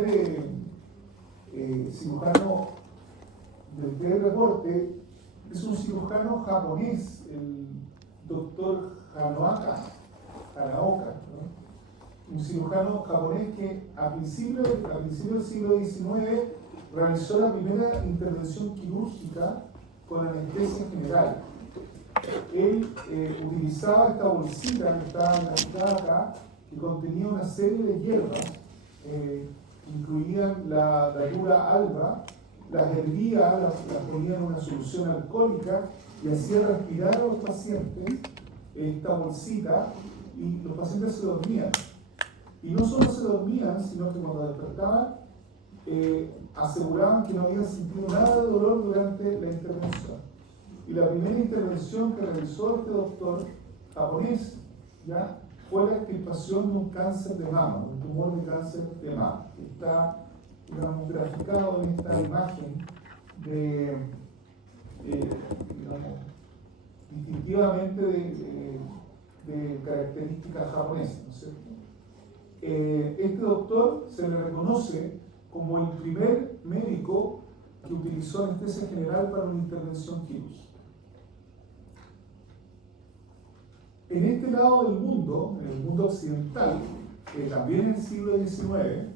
primer cirujano del telereporte es un cirujano japonés, el doctor Hanaoka, ¿no? Un cirujano japonés que a principios del siglo XIX realizó la primera intervención quirúrgica con anestesia general. Él utilizaba esta bolsita que está enlazada acá, que contenía una serie de hierbas, incluían la datura alba, las hervía, las ponía en una solución alcohólica y hacía respirar a los pacientes esta bolsita y los pacientes se dormían. Y no solo se dormían, sino que cuando despertaban aseguraban que no habían sentido nada de dolor durante la intervención. Y la primera intervención que realizó este doctor japonés ¿ya? Fue la extirpación de un cáncer de mama, un tumor de cáncer de mama, que está, digamos, graficado en esta imagen de, digamos, distintivamente de características japonesas, ¿no es cierto? Este doctor se le reconoce como el primer médico que utilizó anestesia general para una intervención quirúrgica. En este lado del mundo, en el mundo occidental, también en el siglo XIX,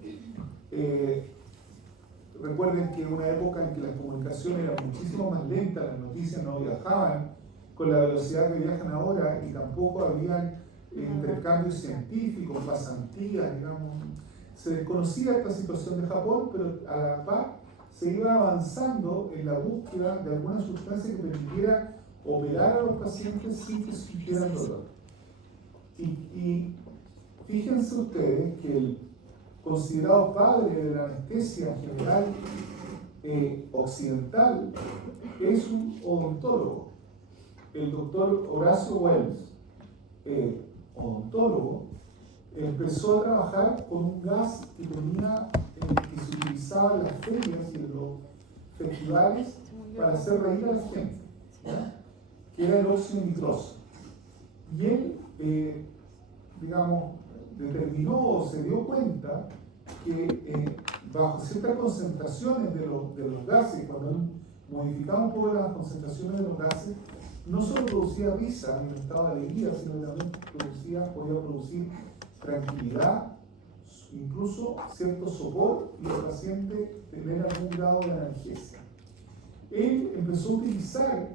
recuerden que era una época en que las comunicaciones eran muchísimo más lentas, las noticias no viajaban con la velocidad que viajan ahora y tampoco habían intercambios científicos, pasantías, digamos. Se desconocía esta situación de Japón, pero a la par se iba avanzando en la búsqueda de alguna sustancia que permitiera operar a los pacientes sin que sintieran dolor. Y fíjense ustedes que el considerado padre de la anestesia general occidental es un odontólogo, el doctor Horacio Wells, odontólogo, empezó a trabajar con un gas que que se utilizaba en las ferias y en los festivales para hacer reír a la gente, ¿ya? Que era el óxido nitroso. Y él, digamos, determinó o se dio cuenta que bajo ciertas concentraciones de los gases, cuando él modificaba un poco las concentraciones de los gases, no solo producía risa ni un estado de alegría, sino que también podía producir tranquilidad, incluso cierto sopor y el paciente tener algún grado de analgesia. Él empezó a utilizar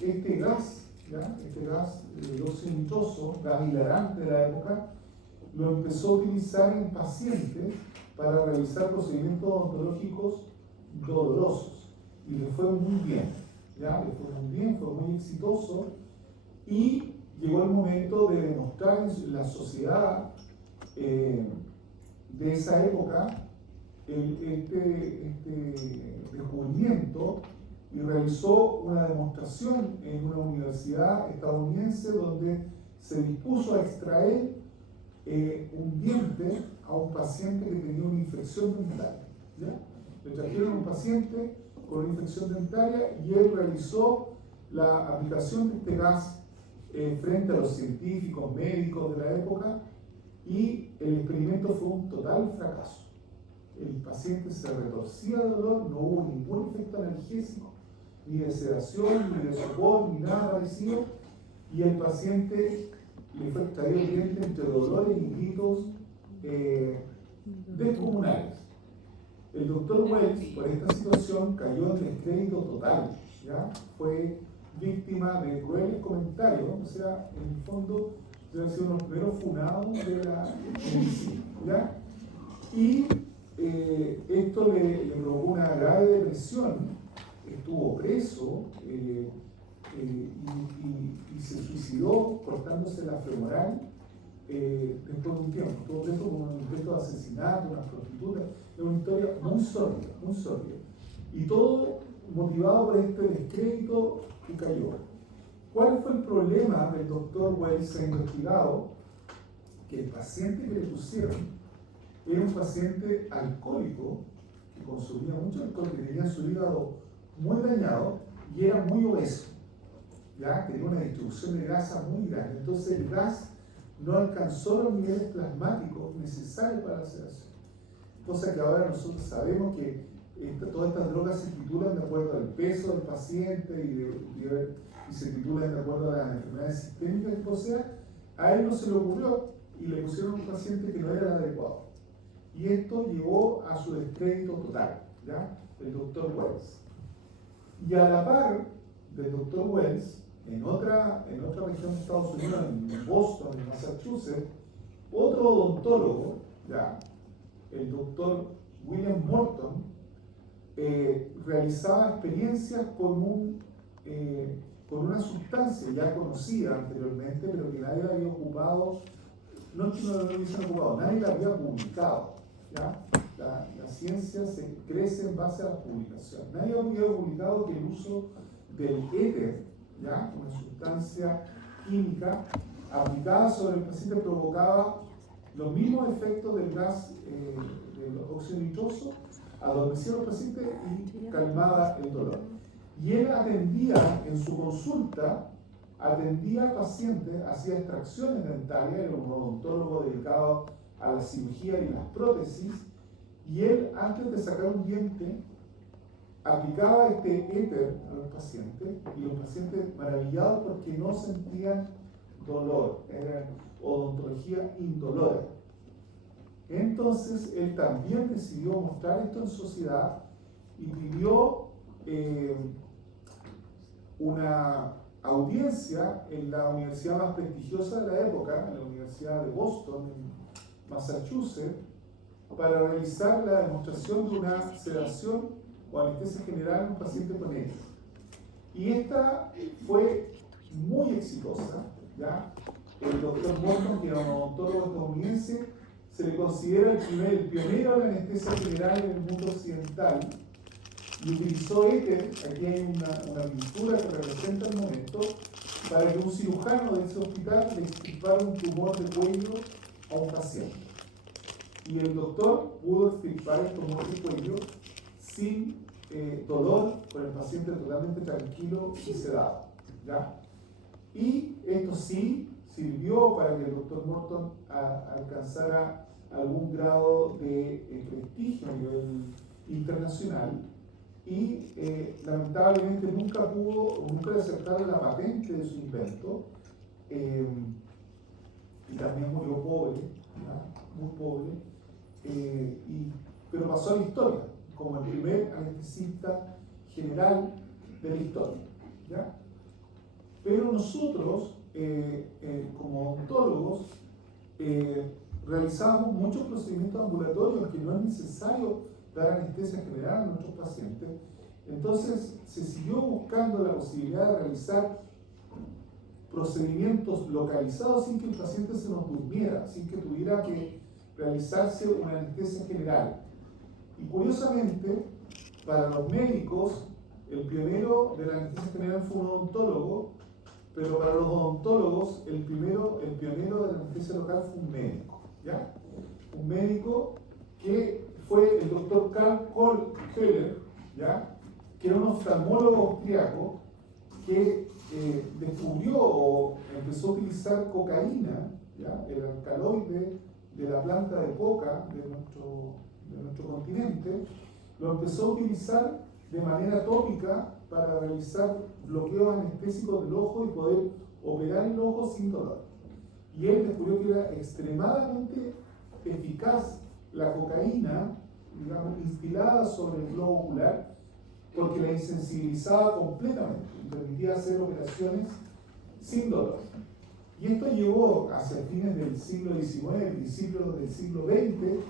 este gas, ¿ya? Este gas óxido nitroso, gas hilarante de la época, lo empezó a utilizar en pacientes para realizar procedimientos odontológicos dolorosos y le fue muy bien, ¿ya? Le fue muy bien, fue muy exitoso y llegó el momento de demostrar en la sociedad de esa época este descubrimiento y realizó una demostración en una universidad estadounidense donde se dispuso a extraer un diente a un paciente que tenía una infección dentaria, ¿ya? Le trajeron a un paciente con una infección dentaria y él realizó la aplicación de este gas frente a los científicos, médicos de la época y el experimento fue un total fracaso. El paciente se retorcía de dolor, no hubo ningún efecto analgésico, ni de sedación, ni de sopor, ni nada parecido, y el paciente le fue extraído el diente entre dolores y gritos descomunales. El doctor Wells, por esta situación, cayó en descrédito total, ¿ya? Fue víctima de crueles comentarios, o sea, en el fondo, debe ser uno de los primeros funados de la medicina, ¿ya? Y esto le provocó una grave depresión, estuvo preso y se suicidó cortándose la femoral después de un tiempo. Estuvo preso por un intento de asesinato, una prostituta. Es una historia muy sórdida, muy sórdida. Y todo motivado por este descrédito que cayó. ¿Cuál fue el problema del doctor Wells? Se ha investigado que el paciente que le pusieron era un paciente alcohólico que consumía mucho alcohol, que tenía su hígado muy dañado y era muy obeso, ¿ya? Tenía una distribución de grasa muy grande. Entonces el gas no alcanzó los niveles plasmáticos necesarios para la sedación. cosa que ahora nosotros sabemos que todas estas drogas se titulan de acuerdo al peso del paciente y se titulan de acuerdo a las enfermedades sistémicas que posea. A él no se le ocurrió y le pusieron un paciente que no era el adecuado. Y esto llevó a su descrédito total, ¿ya? El doctor Wells. Y a la par del doctor Wells, en otra región de Estados Unidos, en Boston, en Massachusetts, otro odontólogo, ¿ya? El doctor William Morton, realizaba experiencias con una sustancia ya conocida anteriormente, pero que nadie la había ocupado, no es que no la hubiesen ocupado, nadie la había publicado. ¿Ya? La ciencia se crece en base a las publicaciones. Nadie había publicado que el uso del éter, ¿ya? Una sustancia química aplicada sobre el paciente provocaba los mismos efectos del gas del óxido nitroso, adormecía a los pacientes y calmaba el dolor. Y él atendía en su consulta, atendía pacientes, hacía extracciones dentarias, era un odontólogo dedicado a la cirugía y las prótesis, y él, antes de sacar un diente, aplicaba este éter a los pacientes, y los pacientes maravillados porque no sentían dolor, era odontología indolora. Entonces, él también decidió mostrar esto en sociedad y pidió una audiencia en la universidad más prestigiosa de la época, en la Universidad de Boston, en Massachusetts, para realizar la demostración de una sedación o anestesia general en un paciente con ELA. Y esta fue muy exitosa, ¿ya? El doctor Morton, que era un odontólogo estadounidense, se le considera el pionero de la anestesia general en el mundo occidental, y utilizó éter, aquí hay una pintura que representa el momento, para que un cirujano de ese hospital le extirpara un tumor de cuello a un paciente. Y el doctor pudo extirpar el tumor de cuello sin dolor, con el paciente totalmente tranquilo y sedado, ¿ya? Y esto sí sirvió para que el doctor Morton alcanzara algún grado de prestigio a nivel internacional, y lamentablemente nunca le aceptaron la patente de su invento, y también murió pobre, ¿ya? Muy pobre, pero pasó a la historia como el primer anestesista general de la historia, ¿ya? Pero nosotros, como odontólogos, realizamos muchos procedimientos ambulatorios que no es necesario dar anestesia general a nuestros pacientes. Entonces se siguió buscando la posibilidad de realizar procedimientos localizados sin que el paciente se nos durmiera, sin que tuviera que realizarse una anestesia general. Y curiosamente, para los médicos, el pionero de la anestesia general fue un odontólogo, pero para los odontólogos, el pionero de la anestesia local fue un médico, ¿ya? Un médico que fue el doctor Karl Köhler, ¿ya? Que era un oftalmólogo austriaco que descubrió o empezó a utilizar cocaína, ¿ya? El alcaloide de la planta de coca de nuestro continente, lo empezó a utilizar de manera tópica para realizar bloqueos anestésicos del ojo y poder operar el ojo sin dolor. Y él descubrió que era extremadamente eficaz la cocaína, digamos, instilada sobre el globo ocular, porque la insensibilizaba completamente y permitía hacer operaciones sin dolor. Y esto llevó hacia fines del siglo XIX, principios del siglo XX,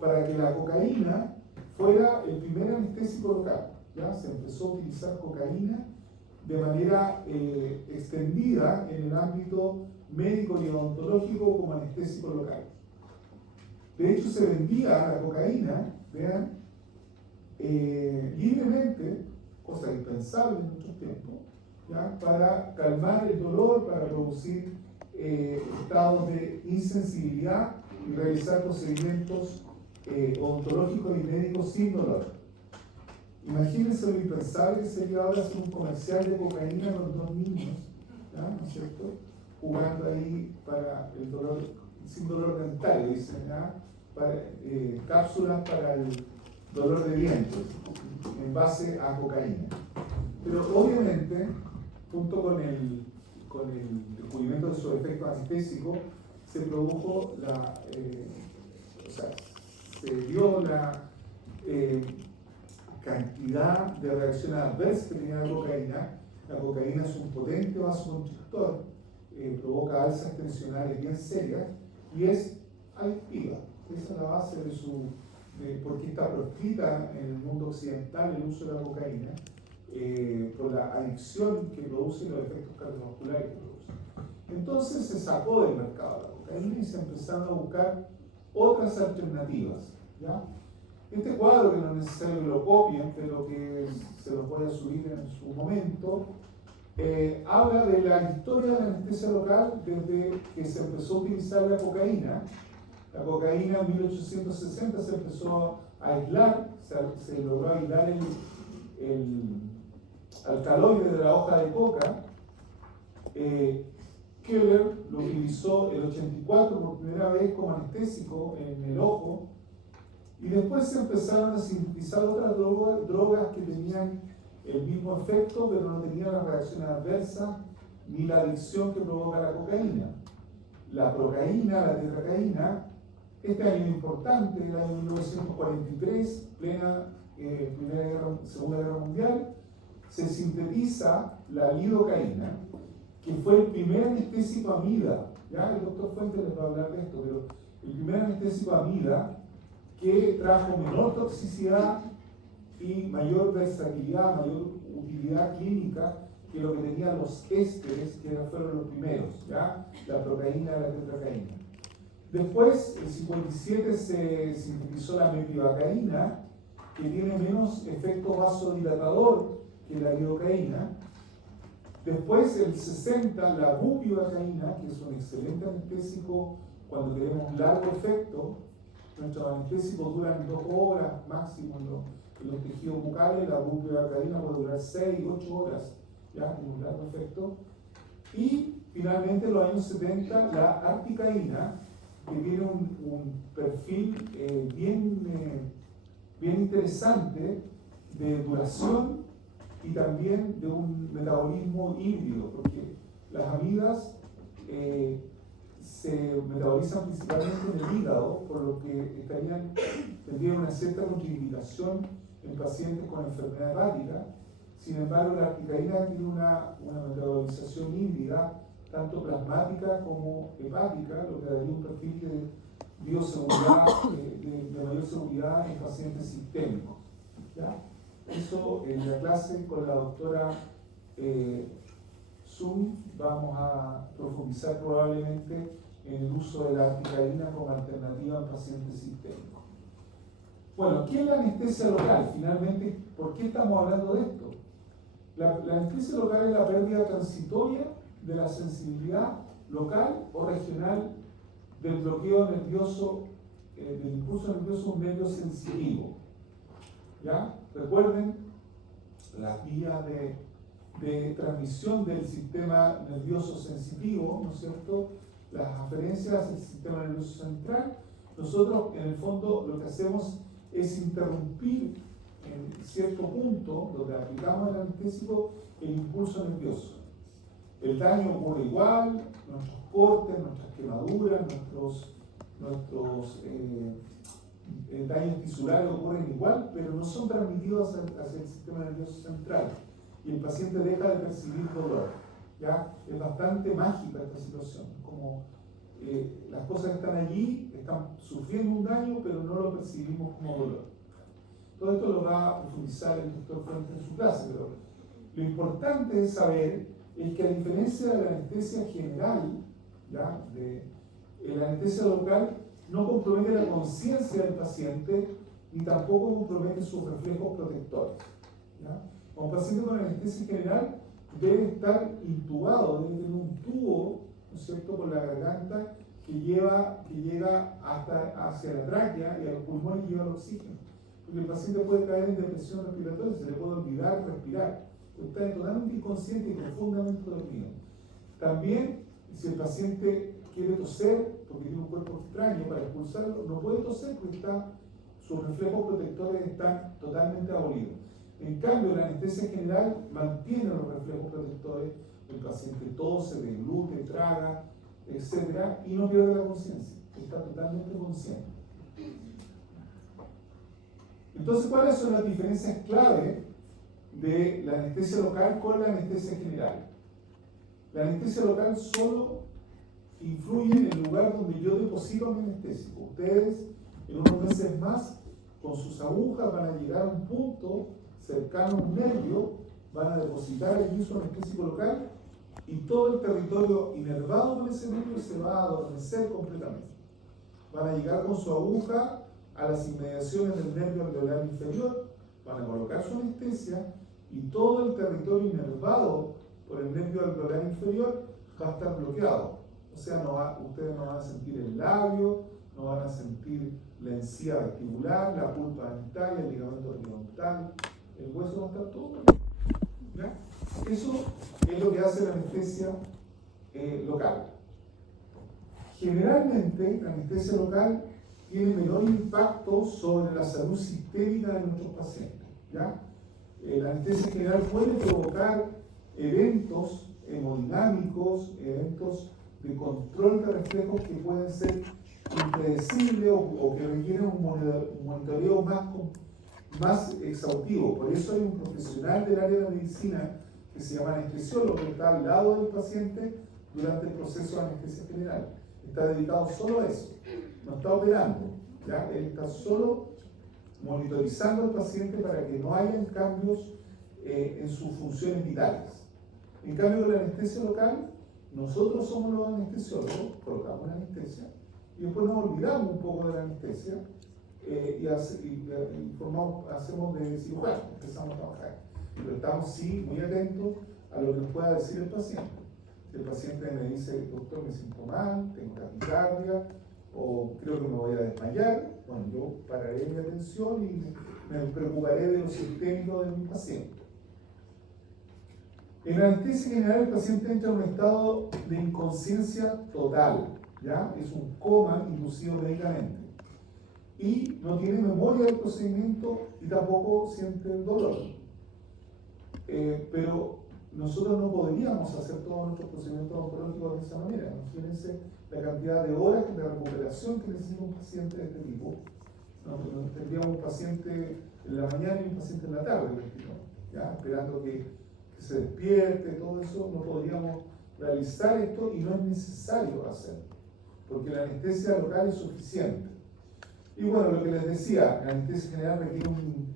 para que la cocaína fuera el primer anestésico local. ¿Ya? Se empezó a utilizar cocaína de manera extendida en el ámbito médico y odontológico como anestésico local. De hecho, se vendía la cocaína, vean, libremente, cosa impensable en muchos tiempos, ¿ya? Para calmar el dolor, para producir estados de insensibilidad y realizar procedimientos odontológicos y médicos sin dolor. Imagínense lo impensable que sería ahora hacer un comercial de cocaína con dos niños, ¿ya? ¿No es cierto? Jugando ahí para el dolor, sin dolor dental, dicen, ¿ya? cápsulas para el dolor de dientes en base a cocaína. Pero obviamente, junto con el descubrimiento de sus efectos anestésicos, se produjo se dio la cantidad de reacciones adversas que tenía la cocaína. La cocaína es un potente vasoconstrictor, provoca alzas tensionales bien serias y es adictiva. Esa es la base de por qué está proscrita en el mundo occidental el uso de la cocaína, por la adicción que produce y los efectos cardiovasculares que produce. Entonces se sacó del mercado la cocaína y se empezaron a buscar otras alternativas, ¿ya? Este cuadro, que no es necesario que lo copien, pero que se lo voy a subir en su momento, habla de la historia de la anestesia local desde que se empezó a utilizar la cocaína. La cocaína en 1860 se empezó a aislar, se logró aislar el alcaloide de la hoja de coca. Keller lo utilizó el 84 por primera vez como anestésico en el ojo, y después se empezaron a sintetizar otras drogas que tenían el mismo efecto, pero no tenían las reacciones adversas ni la adicción que provoca la cocaína. La procaína, la tetracaína, este año importante, el año 1943, plena Segunda Guerra Mundial, se sintetiza la lidocaína, que fue el primer anestésico amida. Ya el doctor Fuentes les va a hablar de esto, pero el primer anestésico amida que trajo menor toxicidad y mayor versatilidad, mayor utilidad clínica que lo que tenían los ésteres, que fueron los primeros, ¿ya? La procaína y la tetracaína. Después, en el 57 se sintetizó la mepivacaína, que tiene menos efecto vasodilatador que la lidocaína. Después, en el 60, la bupivacaína, que es un excelente anestésico cuando queremos largo efecto. Nuestros anestésicos duran 2 horas máximo en los tejidos bucales. La bupivacaína puede durar 6, 8 horas, ya, en un largo efecto. Y finalmente, en los años 70, la articaína, que tiene un perfil bien interesante de duración y también de un metabolismo híbrido, porque las amidas se metabolizan principalmente en el hígado, por lo que tendrían una cierta contraindicación en pacientes con enfermedad hepática. Sin embargo, la articaína tiene una metabolización híbrida, tanto plasmática como hepática, lo que daría un perfil de bioseguridad, de mayor seguridad en pacientes sistémicos, ¿ya? Eso en la clase con la doctora Zoom vamos a profundizar probablemente en el uso de la articaína como alternativa en pacientes sistémicos. Bueno, ¿qué es la anestesia local? Finalmente, ¿por qué estamos hablando de esto? La anestesia local es la pérdida transitoria de la sensibilidad local o regional del bloqueo nervioso, del impulso nervioso, un nervio sensitivo. ¿Ya? Recuerden las vías de transmisión del sistema nervioso sensitivo, ¿no es cierto? Las aferencias del sistema nervioso central. Nosotros, en el fondo, lo que hacemos es interrumpir en cierto punto, donde aplicamos el anestésico, el impulso nervioso. El daño ocurre igual, nuestros cortes, nuestras quemaduras, nuestros daños tisulares ocurren igual, pero no son transmitidos hacia el sistema nervioso central y el paciente deja de percibir dolor. ¿Ya? Es bastante mágica esta situación, como las cosas que están allí están sufriendo un daño, pero no lo percibimos como dolor. Todo esto lo va a profundizar el doctor Fuentes en su clase, pero lo importante es saber es que, a diferencia de la anestesia general, ¿ya? La anestesia local no compromete la conciencia del paciente ni tampoco compromete sus reflejos protectores, ¿ya? Un paciente con anestesia general debe estar intubado, debe tener un tubo, ¿no es cierto?, por la garganta que llega hacia la tráquea y a los pulmones y lleva el oxígeno. Porque el paciente puede caer en depresión respiratoria, se le puede olvidar respirar, está totalmente inconsciente y profundamente dormido. También, si el paciente quiere toser, porque tiene un cuerpo extraño para expulsarlo, no puede toser porque sus reflejos protectores están totalmente abolidos. En cambio, la anestesia general mantiene los reflejos protectores, el paciente tose, deglute, traga, etc. y no pierde la conciencia, está totalmente consciente. Entonces, ¿cuáles son las diferencias clave de la anestesia local con la anestesia general? La anestesia local solo influye en el lugar donde yo deposito mi anestésico. Ustedes en unos meses más, con sus agujas, van a llegar a un punto cercano a un nervio, van a depositar allí su anestésico local y todo el territorio inervado con ese nervio se va a adormecer completamente. Van a llegar con su aguja a las inmediaciones del nervio alveolar inferior, van a colocar su anestesia y todo el territorio inervado por el nervio alveolar inferior va a estar bloqueado. O sea, ustedes no van a sentir el labio, no van a sentir la encía vestibular, la pulpa dentaria, el ligamento periodontal, el hueso va a estar todo bloqueado. ¿Ya? Eso es lo que hace la anestesia local. Generalmente, la anestesia local tiene menor impacto sobre la salud sistémica de nuestros pacientes. ¿Ya? La anestesia general puede provocar eventos hemodinámicos, eventos de control de reflejos que pueden ser impredecibles o que requieren un monitoreo más exhaustivo. Por eso hay un profesional del área de la medicina que se llama anestesiólogo, que está al lado del paciente durante el proceso de anestesia general. Está dedicado solo a eso, no está operando, ¿ya? Él está solo monitorizando al paciente para que no haya cambios en sus funciones vitales. En cambio, con la anestesia local, nosotros somos los anestesiólogos, colocamos la anestesia y después nos olvidamos un poco de la anestesia y hacemos de cirujano, empezamos a trabajar. Pero estamos sí muy atentos a lo que nos pueda decir el paciente. Si el paciente me dice, doctor, me siento mal, tengo taquicardia o creo que me voy a desmayar, bueno, yo pararé mi atención y me preocuparé de lo sistémico de mi paciente. En la anestesia general el paciente entra en un estado de inconsciencia total, ¿ya? Es un coma inducido médicamente. Y no tiene memoria del procedimiento y tampoco siente el dolor. Pero nosotros no podríamos hacer todos nuestros procedimientos oncológicos de esa manera. Imagínense la cantidad de horas de recuperación que necesita un paciente de este tipo. No, tendríamos un paciente en la mañana y un paciente en la tarde, ¿ya? Esperando que se despierte, todo eso, no podríamos realizar esto y no es necesario hacerlo, porque la anestesia local es suficiente. Y bueno, lo que les decía, la anestesia general requiere un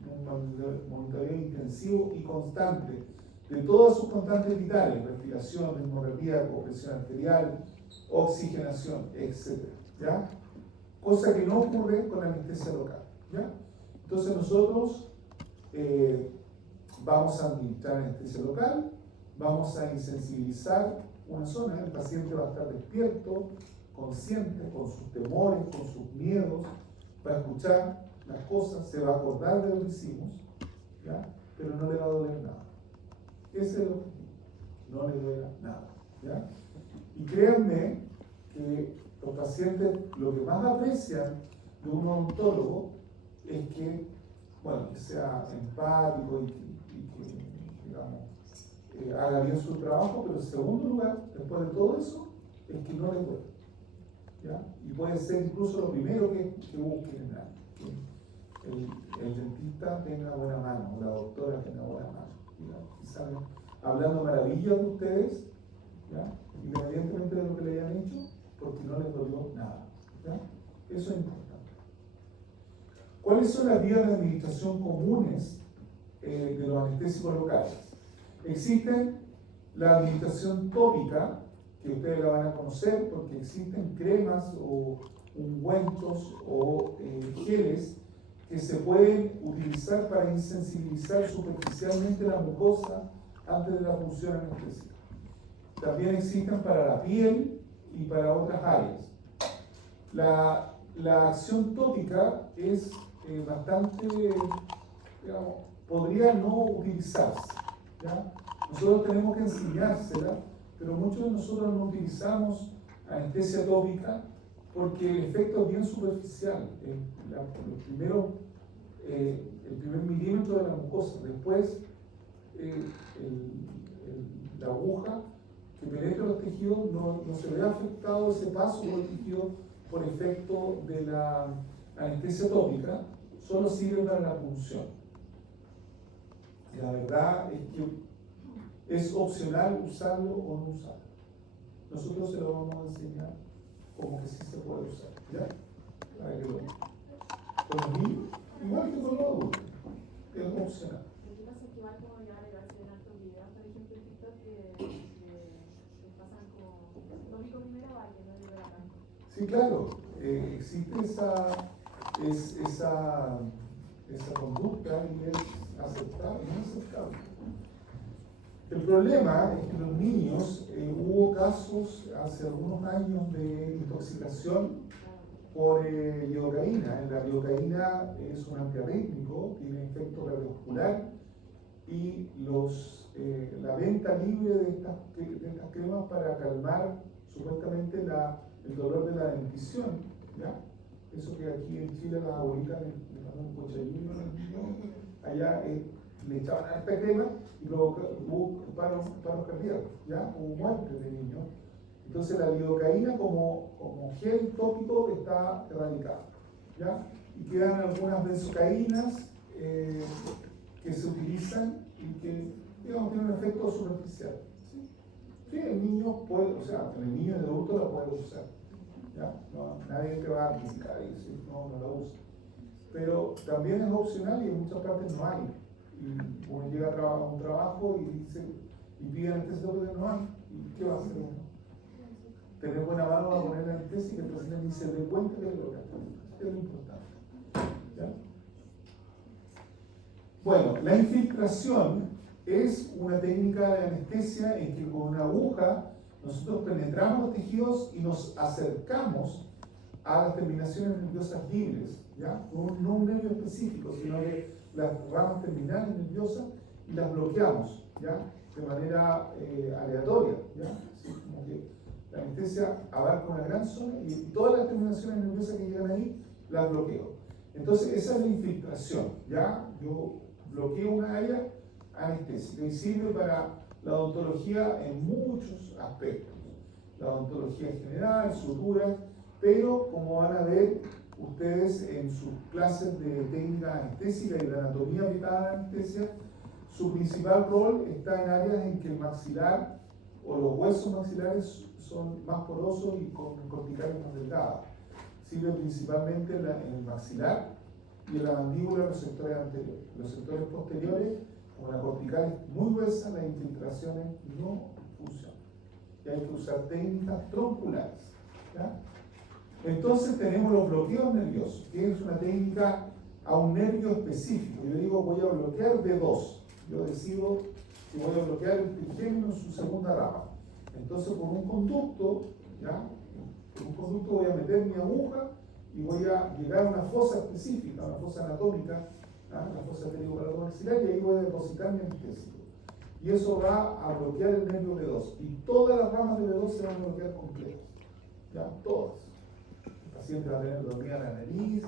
monitoreo intensivo y constante de todas sus constantes vitales, respiración, ritmo cardíaco, presión arterial, oxigenación, etc. ¿Ya? Cosa que no ocurre con la anestesia local. ¿Ya? Entonces nosotros vamos a administrar anestesia local, vamos a insensibilizar una zona, el paciente va a estar despierto, consciente, con sus temores, con sus miedos, va a escuchar las cosas, se va a acordar de lo que hicimos, ¿ya? Pero no le va a doler nada. Ese es el objetivo, no le duela nada. ¿Ya? Y créanme que los pacientes lo que más aprecian de un odontólogo es que, bueno, que sea empático y que digamos, haga bien su trabajo, pero en segundo lugar, después de todo eso, es que no le duele. ¿Ya? Y puede ser incluso lo primero que busquen en algo, que el dentista tenga buena mano, o la doctora tenga buena mano, y salen hablando maravillas de ustedes, ¿ya? Independientemente de lo que le hayan hecho, porque no les dolió nada. ¿Ya? Eso es importante. ¿Cuáles son las vías de administración comunes de los anestésicos locales? Existen la administración tópica, que ustedes la van a conocer porque existen cremas o ungüentos o geles que se pueden utilizar para insensibilizar superficialmente la mucosa antes de la punción anestésica. También existen para la piel y para otras áreas. La acción tópica es bastante, digamos, podría no utilizarse, ¿ya? Nosotros tenemos que enseñársela, pero muchos de nosotros no utilizamos anestesia tópica Porque el efecto es bien superficial. El primer milímetro de la mucosa, después la aguja que penetra los tejidos no se ve afectado ese paso por el tejido por efecto de la anestesia tópica, solo sirve para la punción. La verdad es que es opcional usarlo o no usarlo. Nosotros se lo vamos a enseñar como que sí se puede usar, ¿ya? Para que con los niños, igual que con los adultos, es opcional. Lo que pasa es que igual como ya agregarse en altos videos, por ejemplo en TikTok, que pasan con tópico primero para que no lleve la tanto. Sí, claro, existe esa conducta y es aceptable, no aceptable. El problema es que los niños, hubo casos hace algunos años de intoxicación por lidocaína. La lidocaína es un antiarrítmico, tiene efecto cardiovascular y la venta libre de estas cremas para calmar supuestamente el dolor de la dentición, ¿ya? Eso que aquí en Chile las abuelitas le daban un cochayuno al niño, allá le echaban esta crema y luego hubo paros cardíacos, ¿ya? Hubo muerte de niños. Entonces la lidocaína como gel tópico está erradicada, ¿ya? Y quedan algunas benzocaínas que se utilizan y que, digamos, tienen un efecto superficial. Sí, el niño puede, o sea, el niño y el adulto la puede usar, ¿ya? No, nadie te va a criticar y decir no la usa. Pero también es opcional y en muchas partes no hay. Y uno llega a un trabajo y pide anestesia tópica, no hay. ¿Y qué va a hacer uno? Tener buena mano a poner la anestesia y que el paciente ni se dé cuenta que es lo que es lo importante, ¿ya? Bueno, la infiltración es una técnica de anestesia en que con una aguja nosotros penetramos los tejidos y nos acercamos a las terminaciones nerviosas libres, ¿ya? No un nervio específico, sino que las ramas terminales nerviosas y las bloqueamos, ¿ya? De manera aleatoria, ¿ya? Así como que la anestesia abarca una gran zona y todas las terminaciones nerviosas que llegan ahí las bloqueo. Entonces esa es la infiltración, ¿ya? Yo bloqueo una área anestésica y sirve para la odontología en muchos aspectos. La odontología en general, suturas, pero como van a ver ustedes en sus clases de técnica anestésica y de anatomía aplicada a la anestesia, su principal rol está en áreas en que el maxilar o los huesos maxilares son más porosos y con corticales más delgadas. Sirve principalmente en el maxilar y en la mandíbula los sectores anteriores. Los sectores posteriores, como la cortical es muy gruesa, las infiltraciones no funcionan. Y hay que usar técnicas tronculares, ¿ya? Entonces tenemos los bloqueos nerviosos, que es una técnica a un nervio específico. Yo digo, voy a bloquear B2. Yo decido si voy a bloquear el trigémino en su segunda rama. Entonces, por un conducto, ¿ya? Por un conducto voy a meter mi aguja y voy a llegar a una fosa específica, una fosa anatómica, ¿ya? La fosa pterigoparomaxilar, y ahí voy a depositar mi anestésico. Y eso va a bloquear el nervio B2. Y todas las ramas de B2 se van a bloquear completas, ¿ya? Todas. El paciente va a tener dormida la nariz,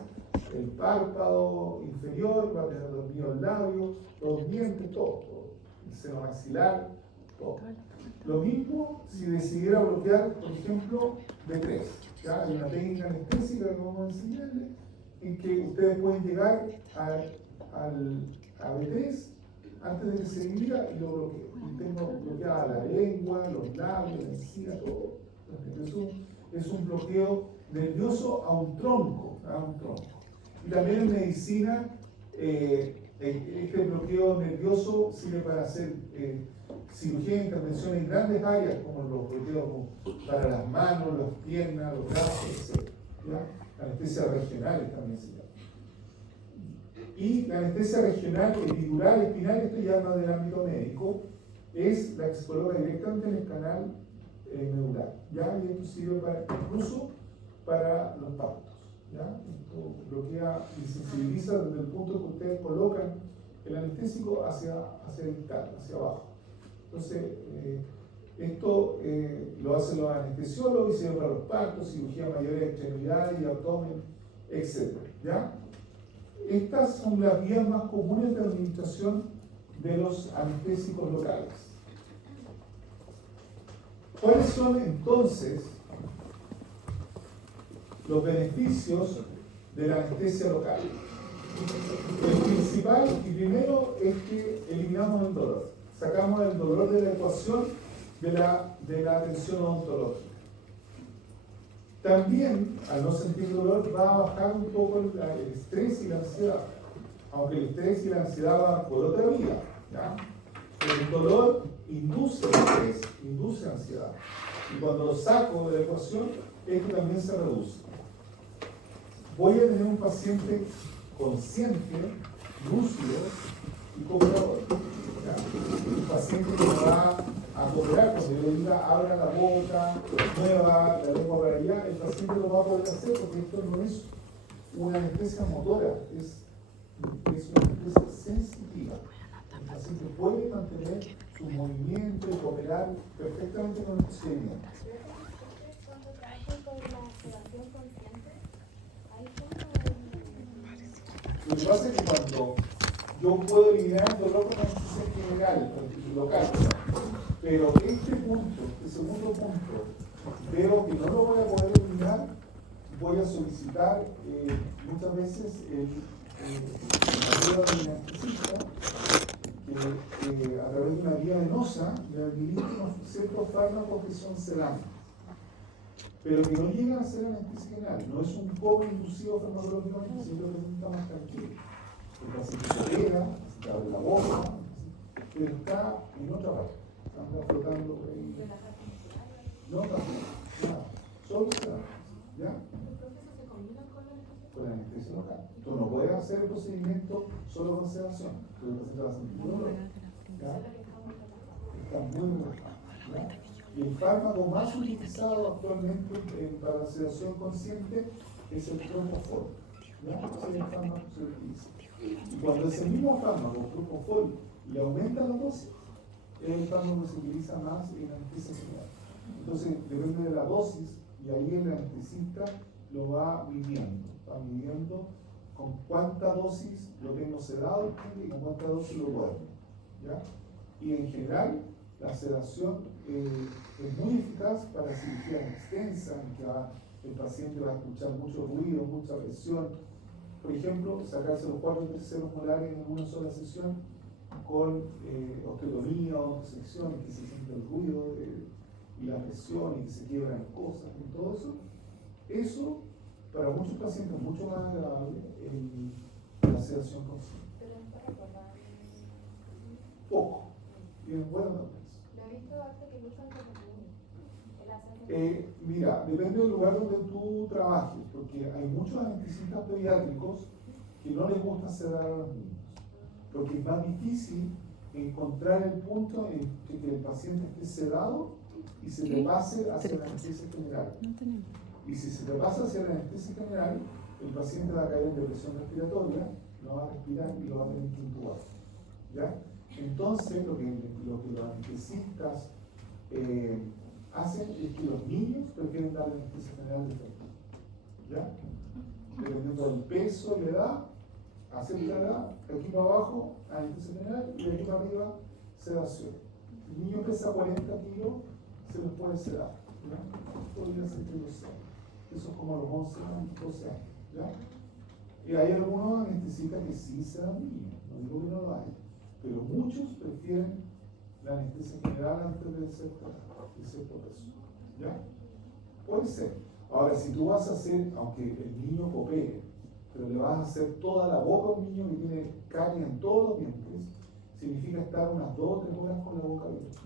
el párpado inferior, va a tener dormido el labio, los dientes, todo. El seno maxilar, todo. Lo mismo si decidiera bloquear, por ejemplo, B3. ¿Ya? Hay una técnica anestésica que vamos a enseñarles en que ustedes pueden llegar a B3 antes de que se divida y lo bloqueo. Y tengo bloqueada la lengua, los labios, la encía, todo. Es un bloqueo nervioso a un tronco, Y también en medicina, este bloqueo nervioso sirve para hacer cirugía de intervención en grandes áreas, como los bloqueos para las manos, las piernas, los brazos, etc. ¿Ya? Anestesia regional también se llama. Y la anestesia regional, epidural, espinal, esto ya no del ámbito médico, es la que se coloca directamente en el canal medular, ¿ya? Y esto sirve incluso para los partos, ¿ya? Esto bloquea y sensibiliza desde el punto que ustedes colocan el anestésico hacia distal, hacia abajo. Entonces, Esto lo hacen los anestesiólogos y sirve para los partos, cirugía mayor de extremidades y abdomen, etc. ¿Ya? Estas son las vías más comunes de administración de los anestésicos locales. ¿Cuáles son entonces los beneficios de la anestesia local? El principal y primero es que eliminamos el dolor. Sacamos el dolor de la ecuación de la atención odontológica. También, al no sentir dolor, va a bajar un poco el estrés y la ansiedad. Aunque el estrés y la ansiedad van por otra vía, ¿ya? El dolor induce estrés, induce ansiedad. Y cuando lo saco de la ecuación, esto también se reduce. Voy a tener un paciente consciente, lúcido y cooperador. ¿Ya? Un paciente que me va a cooperar cuando yo le diga abra la boca, mueva la lengua para allá, el paciente lo va a poder hacer porque esto no es una anestesia motora, es una anestesia sensitiva. El paciente puede mantener su movimiento y cooperar perfectamente con el procedimiento. Cuando trabajo con la sedación consciente, hay Lo que pasa es que cuando yo puedo eliminar el dolor con anestesia general, local, pero este punto, este segundo punto, veo que no lo voy a poder eliminar, voy a solicitar muchas veces la ayuda del anestesista, que a través de una vía venosa le administra ciertos fármacos que son sedantes, pero que no llegan a ser anestesia general. No es un coma inducido farmacológicamente, siempre presenta más tranquilo. El paciente se pega, se abre la boca, pero está en otra parte, anda flotando por ahí. No, también, nada, solo sedante, ¿ya? ¿El proceso se combina con la anestesia? Con la anestesia local. Tú no puedes hacer el procedimiento solo con sedación, porque el paciente va a sentir dolor. ¿Ya? Está muy relajado. ¿Ya? Y el fármaco más utilizado actualmente para la sedación consciente es el propofol. ¿Ya? Ese es el fármaco que se utiliza. Y cuando ese mismo fármaco, propofol, le aumenta la dosis, es el fármaco que se utiliza más en anestesia general. Entonces, depende de la dosis, y ahí el anestesista lo va midiendo con cuánta dosis lo tengo sedado y con cuánta dosis lo duermo. ¿Ya? Y en general, la sedación es muy eficaz para cirugía extensa, en que el paciente va a escuchar mucho ruido, mucha presión. Por ejemplo, sacarse los 4 terceros molares en una sola sesión con osteotomía o osteosección, que se siente el ruido y la presión y que se quiebran cosas y todo eso. Eso, para muchos pacientes, es mucho más agradable en la sedación consciente. Pero es para recordar. Poco. Tienen buenas notas. Lo he visto harto que lo usan como niños. Mira, depende del lugar donde tú trabajes, porque hay muchos anestesistas pediátricos que no les gusta sedar a los niños, porque es más difícil encontrar el punto en que el paciente esté sedado y se le pase hacia la anestesia general. Y si se te pasa hacia la anestesia general, el paciente va a caer en depresión respiratoria, no va a respirar y lo va a tener que intubar. ¿Ya? Entonces, lo que los anestesistas hacen es que los niños prefieren dar anestesia general de frente. ¿Ya? Dependiendo del peso y la edad, acerca la edad, de aquí para abajo, anestesia general, y de aquí para arriba, sedación. Si el niño pesa 40 kilos, se los puede sedar. ¿Ya? Podría ser que lo sea. Eso es como a los 11 años, 12 años. ¿Ya? Y hay algunos anestesistas que sí sedan niños, no digo que no lo hay, pero muchos prefieren la anestesia general antes de ser proceso. ¿Ya? Puede ser. Ahora, si tú vas a hacer, aunque el niño coopere, pero le vas a hacer toda la boca a un niño que tiene caries en todos los dientes, significa estar unas 2 o 3 horas con la boca abierta.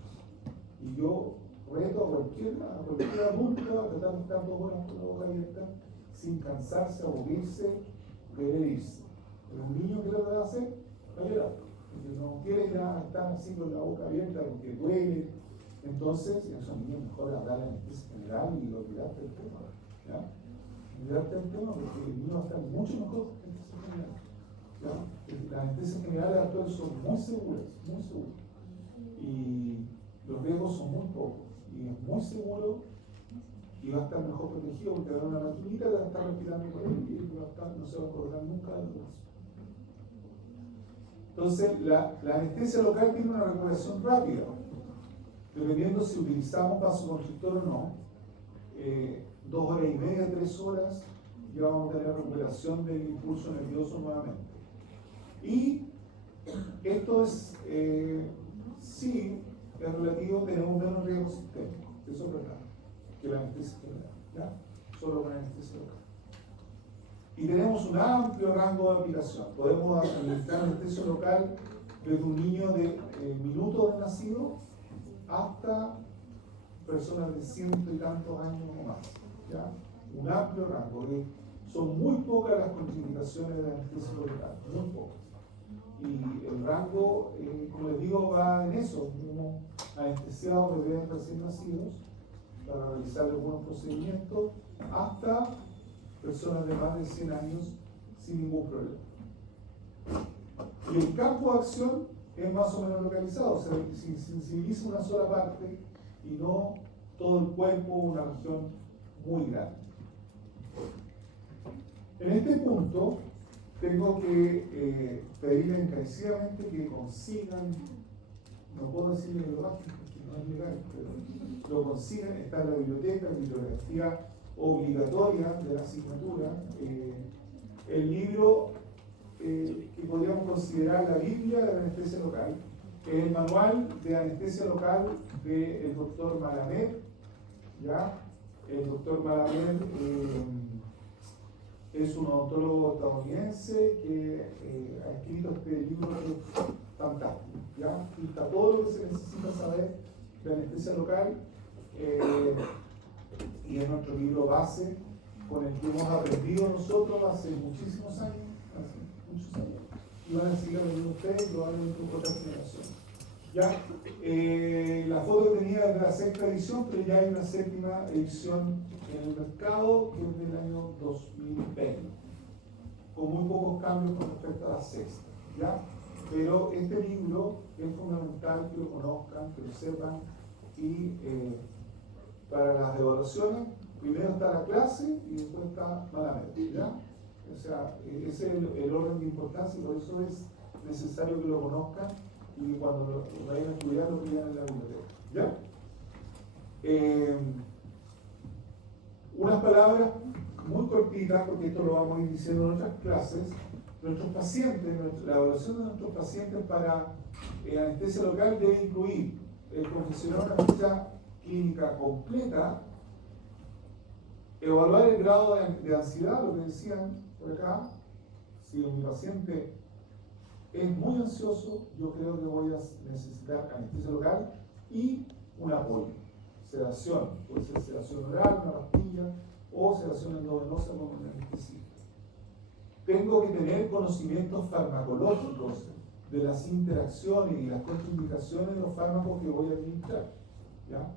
Y yo reto a cualquier adulto a tratar de estar 2 horas con la boca abierta sin cansarse, aburrirse, querer irse. Pero un niño, ¿qué es lo que va a hacer? Va a llorar. Porque no quiere ya estar así con la boca abierta porque duele. Entonces, esos niños mejor hablar la anestesia general y olvidarte del tema. ¿Ya? Olvidarte del tema porque el niño va a estar mucho mejor que la anestesia general. ¿Ya? Las anestesias generales actuales son muy seguras, muy seguras. Y los riesgos son muy pocos. y es muy seguro y va a estar mejor protegido porque va a haber una maquinita que va a estar respirando por él y no se va a acordar nunca de lo que pasó. Entonces, la anestesia local tiene una recuperación rápida, dependiendo si utilizamos vasoconstrictor o no. 2 horas y media, 3 horas, ya vamos a tener recuperación del impulso nervioso nuevamente. Y esto es, sí, es relativo, tenemos menos riesgo sistémico, eso es verdad, que la anestesia general, ¿ya? Solo con anestesia local. Y tenemos un amplio rango de aplicación. Podemos administrar anestesia local desde un niño de minutos de nacido hasta personas de 100 y tantos años o más, ¿ya? Un amplio rango. Son muy pocas las contraindicaciones de anestesia local, muy pocas. Y el rango, como les digo, va en eso. Tenemos anestesiados bebés recién nacidos para realizar algunos procedimientos hasta personas de más de 100 años sin ningún problema. Y el campo de acción es más o menos localizado, o sea, se sensibiliza una sola parte y no todo el cuerpo, una región muy grande. En este punto, tengo que pedirle encarecidamente que consigan, no puedo decirle lo básico porque no es legal, pero lo consigan, está en la bibliografía obligatoria de la asignatura, el libro que podríamos considerar la Biblia de la anestesia local, que es el manual de anestesia local del doctor Malamed, ¿ya? El doctor Malamed es un odontólogo estadounidense que ha escrito este libro que es fantástico, ¿ya? Y está todo lo que se necesita saber de anestesia local. Y es nuestro libro base con el que hemos aprendido nosotros hace muchísimos años, y van a seguir aprendiendo ustedes, probablemente en otra generación. ¿Ya? La foto que tenía es de la 6ª edición, pero ya hay una 7ª edición en el mercado que es del año 2020, con muy pocos cambios con respecto a la 6ª, ¿ya? Pero este libro es fundamental que lo conozcan, que lo sepan y para las evaluaciones, primero está la clase y después está Malamed, ¿ya? O sea, ese es el orden de importancia y por eso es necesario que lo conozcan y cuando lo vayan a estudiar lo pidan en la biblioteca, ¿ya? Unas palabras muy cortitas, porque esto lo vamos a ir diciendo en otras clases. Nuestros pacientes, la evaluación de nuestros pacientes para anestesia local debe incluir el profesional de anestesia clínica completa, evaluar el grado de ansiedad, lo que decían por acá. Si mi paciente es muy ansioso, yo creo que voy a necesitar anestesia local y un apoyo, sedación, puede ser sedación oral, una pastilla o sedación endovenosa con un anestesista. Tengo que tener conocimientos farmacológicos de las interacciones y las contraindicaciones de los fármacos que voy a administrar, ¿ya?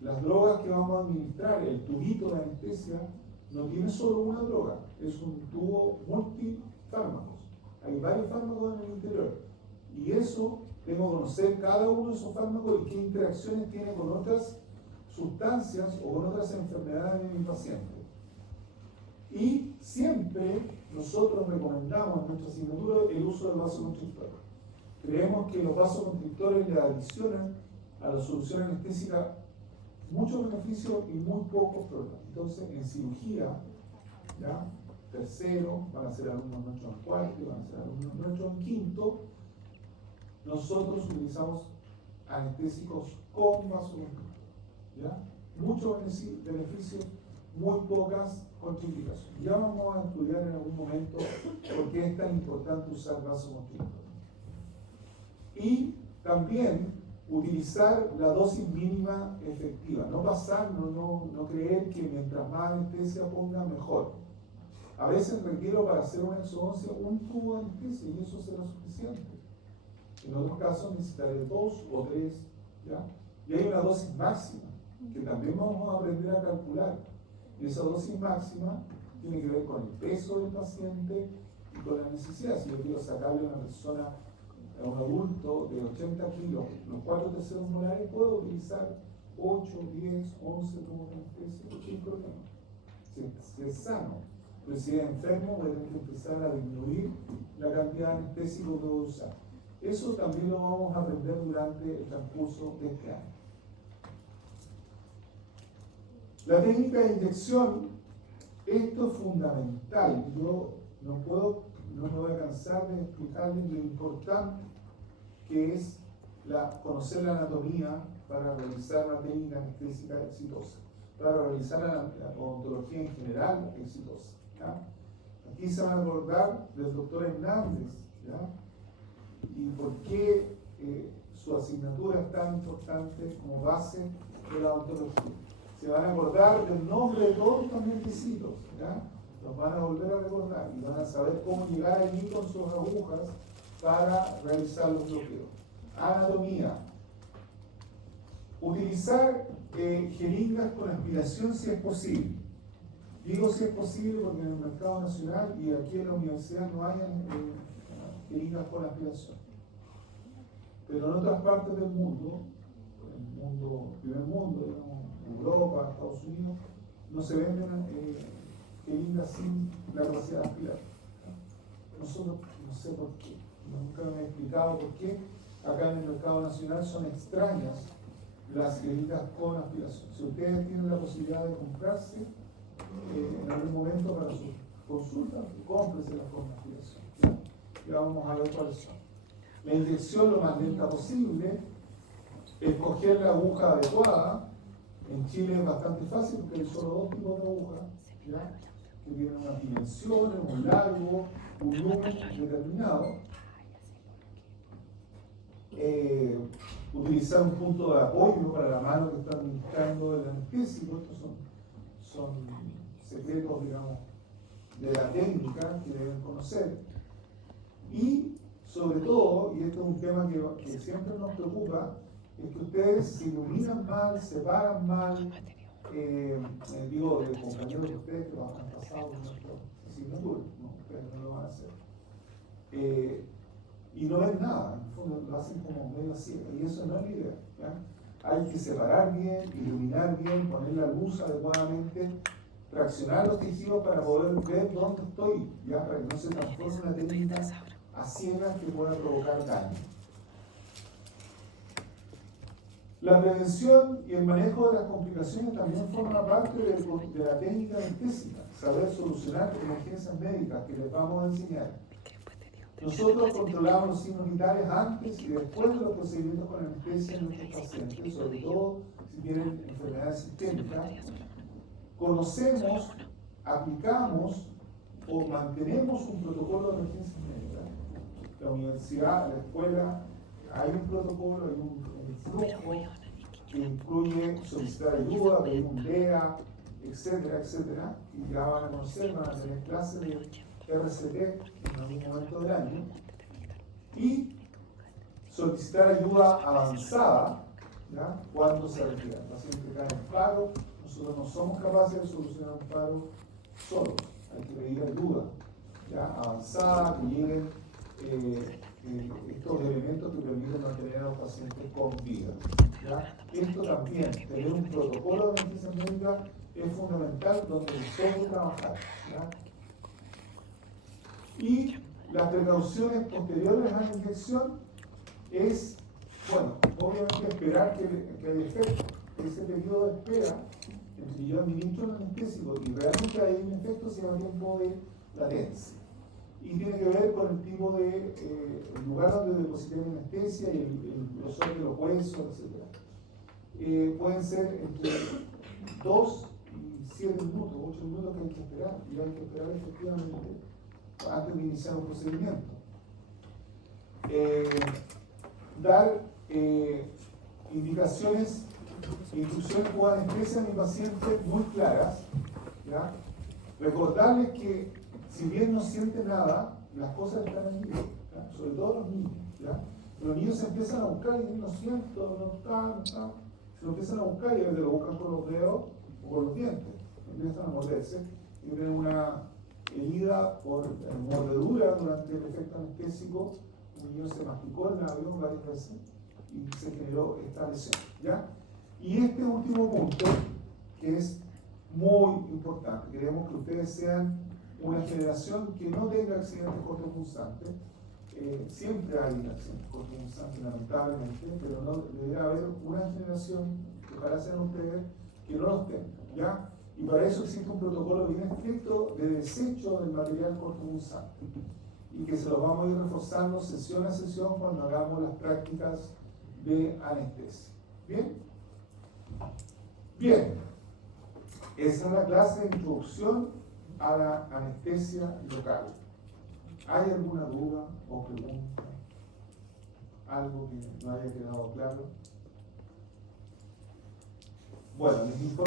Las drogas que vamos a administrar, el tubito de anestesia, no tiene solo una droga, es un tubo multifármacos. Hay varios fármacos en el interior. Y eso, tengo que conocer cada uno de esos fármacos y qué interacciones tiene con otras sustancias o con otras enfermedades de mi paciente. Y siempre nosotros recomendamos en nuestra asignatura el uso del vasoconstrictor. Creemos que los vasoconstrictores le adicionan a la solución anestésica muchos beneficios y muy pocos problemas. Entonces, en cirugía, ¿ya? Tercero, van a ser alumnos nuestros en cuarto y van a ser alumnos nuestros en quinto, nosotros utilizamos anestésicos con vasoconstrictor, ¿ya? Muchos beneficios, muy pocas contraindicaciones. Ya vamos a estudiar en algún momento por qué es tan importante usar vasoconstrictor. Y también utilizar la dosis mínima efectiva, no pasarnos, no creer que mientras más anestesia ponga mejor. A veces requiero para hacer una exodoncia un tubo de anestesia y eso será suficiente. En otros casos necesitaré 2 o 3, ¿ya? Y hay una dosis máxima que también vamos a aprender a calcular. Y esa dosis máxima tiene que ver con el peso del paciente y con la necesidad. Si yo quiero sacarle a una persona, a un adulto de 80 kilos, los 4/3 molares, puedo utilizar 8, 10, 11 tomos de anestesia, sin problema. Si es sano. Pero si es enfermo, puede tener que empezar a disminuir la cantidad de anestésico que va a usar. Eso también lo vamos a aprender durante el transcurso de este año. La técnica de inyección, esto es fundamental. Yo no me voy a cansar de explicarles lo importante que es conocer la anatomía para realizar una técnica anestésica exitosa, para realizar la odontología en general exitosa. ¿Ya? Aquí se van a acordar del doctor Hernández, ¿ya? Y por qué su asignatura es tan importante como base de la odontología. Se van a acordar del nombre de todos estos nietecitos, ¿ya? Los van a volver a recordar y van a saber cómo llegar allí con sus agujas para realizar los bloqueos. Anatomía. Utilizar jeringas con aspiración si es posible. Digo si es posible porque en el mercado nacional y aquí en la universidad no hay jeringas con aspiración. Pero en otras partes del mundo, primer mundo, digamos, Europa, Estados Unidos, no se venden jeringas sin la capacidad de aspirar. Nosotros no sé por qué, nunca me he explicado por qué acá en el mercado nacional son extrañas las jeringas con aspiración. Si ustedes tienen la posibilidad de comprarse en algún momento para su consulta, cómprese la con aspiración. ¿Ya? Y vamos a ver cuáles son. La inyección lo más lenta posible, escoger la aguja adecuada. En Chile es bastante fácil porque hay solo dos tipos de agujas, ¿ya? Que tienen unas dimensiones, un largo, un número determinado. Utilizar un punto de apoyo para la mano que está administrando el anestésico. Estos son secretos, digamos, de la técnica que deben conocer. Y sobre todo, y esto es un tema que siempre nos preocupa, es que ustedes se iluminan mal, se paran mal, digo, de compañeros de ustedes que han pasado por nuestra asignatura, ¿no? Ustedes no lo van a hacer. Y no ven nada, en el fondo lo hacen como medio ciega, y eso no es la idea. ¿Ya? Hay que separar bien, iluminar bien, poner la luz adecuadamente, traccionar los tejidos para poder ver dónde estoy, ¿ya? Para que no se transforme en una técnica a ciegas que pueda provocar daño. La prevención y el manejo de las complicaciones también forma parte de la técnica anestésica, saber solucionar emergencias médicas que les vamos a enseñar. Nosotros controlamos los signos vitales antes y después de los procedimientos con anestesia en nuestros pacientes, sobre todo si tienen enfermedades sistémicas. Conocemos, aplicamos o mantenemos un protocolo de emergencias médicas. La universidad, la escuela, hay un protocolo, hay un flujo que incluye solicitar ayuda, pedir un DEA, etcétera, etcétera. Y ya van a conocer, van a tener clases de RCT en algún momento del año. Y solicitar ayuda avanzada, ¿ya? Cuando se requiera. El paciente cae en paro, nosotros no somos capaces de solucionar un paro solos. Hay que pedir ayuda, ¿ya? Avanzada, que lleguen estos elementos que permiten mantener a los pacientes con vida. ¿Ya? Esto también, tener un protocolo de emergencia médica es fundamental donde nosotros trabajar. ¿Ya? Y las precauciones posteriores a la inyección es, bueno, obviamente esperar que haya efecto. Ese periodo de espera entre yo administro el anestésico y realmente hay un efecto se llama tiempo de latencia. Y tiene que ver con el tipo de el lugar donde deposité la anestesia y el grosor de los huesos, etc. Pueden ser entre 2 y 7 minutos, 8 minutos que hay que esperar, y hay que esperar efectivamente antes de iniciar un procedimiento. Dar instrucciones con anestesia a mi paciente muy claras, ¿ya? Recordarles que si bien no siente nada, las cosas están ahí, ¿ya? Sobre todo los niños, ¿ya? Los niños se empiezan a buscar y no siento, no está. Se lo empiezan a buscar y a veces lo buscan con los dedos o con los dientes, empiezan a morderse y tienen una herida por mordedura durante el efecto anestésico. Un niño se masticó el labio varias veces y se generó esta lesión, ¿ya? Y este último punto, que es muy importante, queremos que ustedes sean una generación que no tenga accidentes cortopunzantes. Siempre hay accidentes cortopunzantes, lamentablemente, pero no debería haber una generación, que ojalá sean ustedes, que no los tenga, ¿ya? Y para eso existe un protocolo bien estricto de desecho del material cortopunzante y que se lo vamos a ir reforzando sesión a sesión cuando hagamos las prácticas de anestesia. ¿Bien? Bien. Esa es la clase de introducción a la anestesia local. ¿Hay alguna duda o pregunta? ¿Algo que no haya quedado claro? Bueno, les informo.